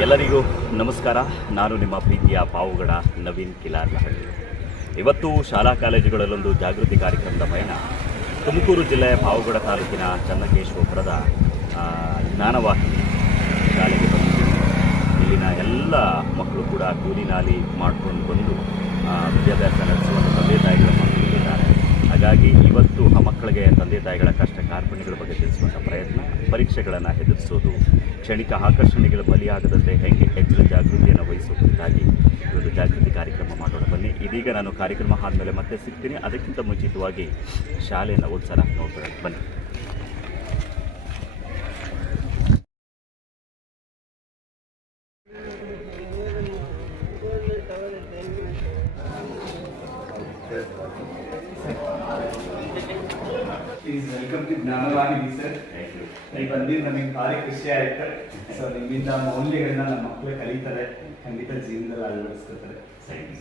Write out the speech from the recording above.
ಎಲ್ಲರಿಗೂ ನಮಸ್ಕಾರ. ನಾನು ನಿಮ್ಮ ಪ್ರೀತಿಯ ಪಾವುಗಡ ನವೀನ್ ಕಿಲಾರ್ಲಹಳ್ಳಿ ಇವತ್ತು ಶಾಲಾ ಕಾಲೇಜುಗಳಲ್ಲೊಂದು ಜಾಗೃತಿ ಕಾರ್ಯಕ್ರಮದ ಪಯಣ ತುಮಕೂರು ಜಿಲ್ಲೆಯ ಪಾವುಗಡ ತಾಲೂಕಿನ ಚನ್ನಕೇಶ್ವಪುರದ ಜ್ಞಾನವಾಹಿ ಜ್ಞಾನವಾಹಿನಿ ಶಾಲೆಗೆ ಬಂದಿದ್ದೇನೆ ಇಲ್ಲಿನ ಎಲ್ಲ ಮಕ್ಕಳು ಕೂಡ ಕೂಲಿನಾಲಿ ಮಾಡಿಕೊಂಡು ಬಂದು ವಿದ್ಯಾಭ್ಯಾಸ ನಡೆಸುವಂಥ ತಂದೆ ತಾಯಿಗಳ ಮಕ್ಕಳಿದ್ದಾರೆ ಹಾಗಾಗಿ ಇವತ್ತು ಆ ಮಕ್ಕಳಿಗೆ ತಂದೆ ತಾಯಿಗಳ ಕಷ್ಟ ಕಾರ್ಪಣ್ಯಗಳ ಬಗ್ಗೆ ತಿಳಿಸುವಂಥ ಪ್ರಯತ್ನ, ಪರೀಕ್ಷೆಗಳನ್ನು ಎದುರಿಸೋದು, ಕ್ಷಣಿಕ ಆಕರ್ಷಣೆಗಳ ಬಲಿಯಾಗದಂತೆ ಹೆಂಗೆ ಹೆಚ್ಚಿನ ಜಾಗೃತಿಯನ್ನು ಈ ಒಂದು ಜಾಗೃತಿ ಕಾರ್ಯಕ್ರಮ ಮಾಡೋಣ. ಬನ್ನಿ, ಇದೀಗ ನಾನು ಕಾರ್ಯಕ್ರಮ ಆದಮೇಲೆ ಮತ್ತೆ ಸಿಗ್ತೀನಿ. ಅದಕ್ಕಿಂತ ಮುಂಚಿತವಾಗಿ ಶಾಲೆಯನ್ನು ಒಂದ್ಸಲ ನೋಡ್ಬೋಣ ಬನ್ನಿ. Please welcome to Jnanavahini sir ನೀವು ಬಂದಿದ್ದು ನಮಗೆ ಭಾರಿ ಖುಷಿ ಆಯ್ತು. ಸೊ ನಿಮ್ಮಿಂದ ಮೌಲ್ಯಗಳನ್ನ ನಮ್ಮ ಮಕ್ಕಳು ಕಲಿತಾರೆ ಖಂಡಿತ ಜೀವನದಲ್ಲಿ ಅಳವಡಿಸ್ಕೊತಾರೆ. Thank you